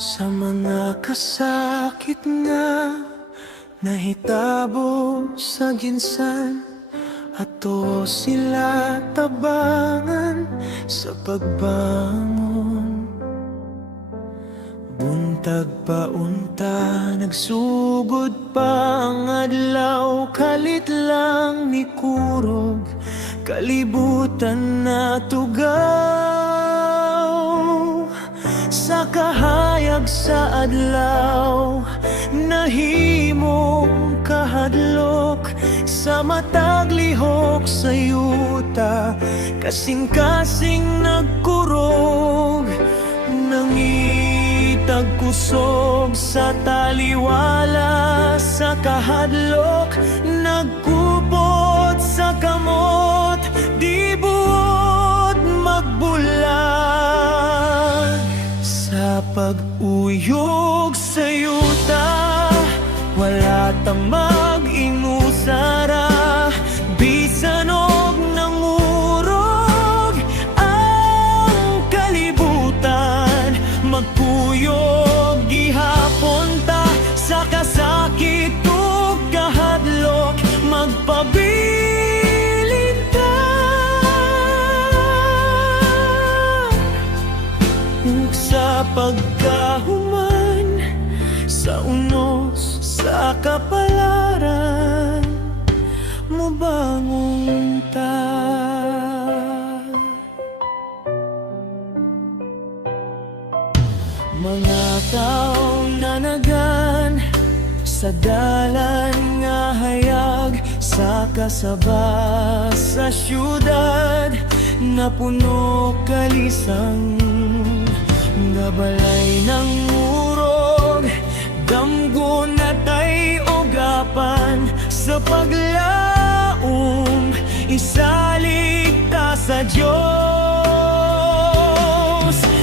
Sa mga kasakit nga nahitabo sa ginsan, ato sila tabangan sa pagbangon. Buntag paunta, nagsugod pa ang adlaw, kalit lang ni kurog, kalibutan na tugaw. Sa kahayag sa adlaw, nahimong kahadlok, sa matag lihok sa yuta, kasing-kasing nagkurog. Nangitag kusog sa taliwala, sa kahadlok, nagkupot sa kamot, di buot magbulag. Sa pag-uyog sa yuta, wala tang mag-inusara, bisan og nangurog ang kalibutan. Magkuyog gihapon ta sa kasakit ug kahadlok, magpabilin ta ug sa pagkahuman sa unos sa kapalaran, mubangon ta. Mga taong nanagan sa dalan nga hayag, sa kasaba sa syudad, napuno kalisang, gabalay ng urog, damgo na tay ugapan. Sa paglaom, isalig ta sa Diyos.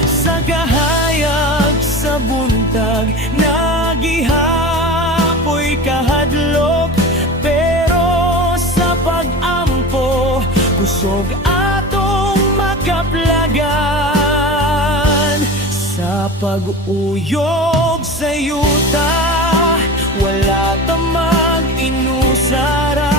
Sa kahayag sa buntag, nagihapoy kahadlok, pero sa pag-ampo, kusog atong makaplagan. Sa pag-uyog sa yuta, wala ta mag-inusara,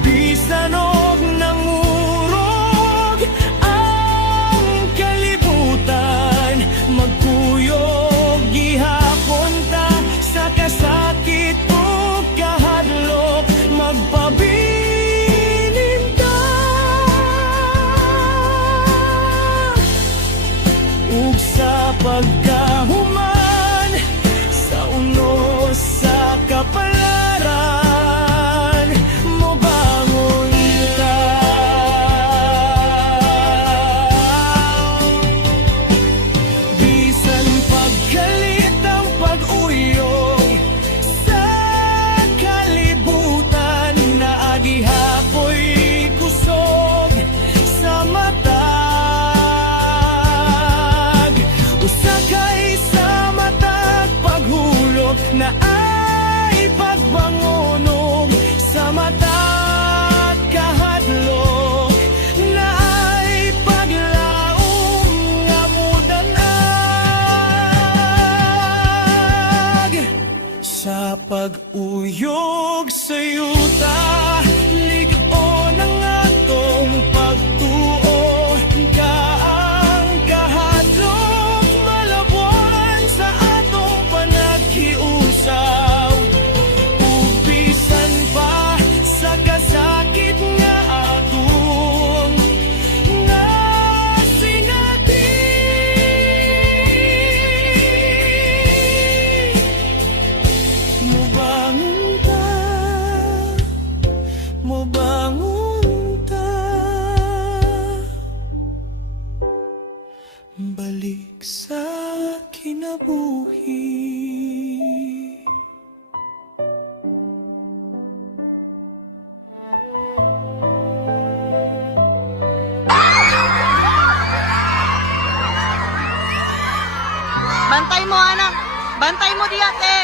bisan og nangurog ang kalibutan. Magkuyog gihapon ta sa kasakit ug kahadlok, magpabilin ta ug sa pagkahuman sa unos sa kapalaran, mubangon ta. Bisan pagkalit ang pag-uyog sa kalibutan, naagihapoy kusog sa matag, usakay sa matag paghulog, na ay pagbangonog sa matag kahadlok, na ay paglaong nga mudanag. Sa pag-uyog sa yuta, lig-on ang atong pagtuo, kaang kahadlok, malabuan sa atong panaghiusaw. Ubisan pa sa kasakit nga atong nasinati, mubangon ta, mubangon ta, balik sa kinabuhi. Bantay mo, anak. Bantay mo di ate.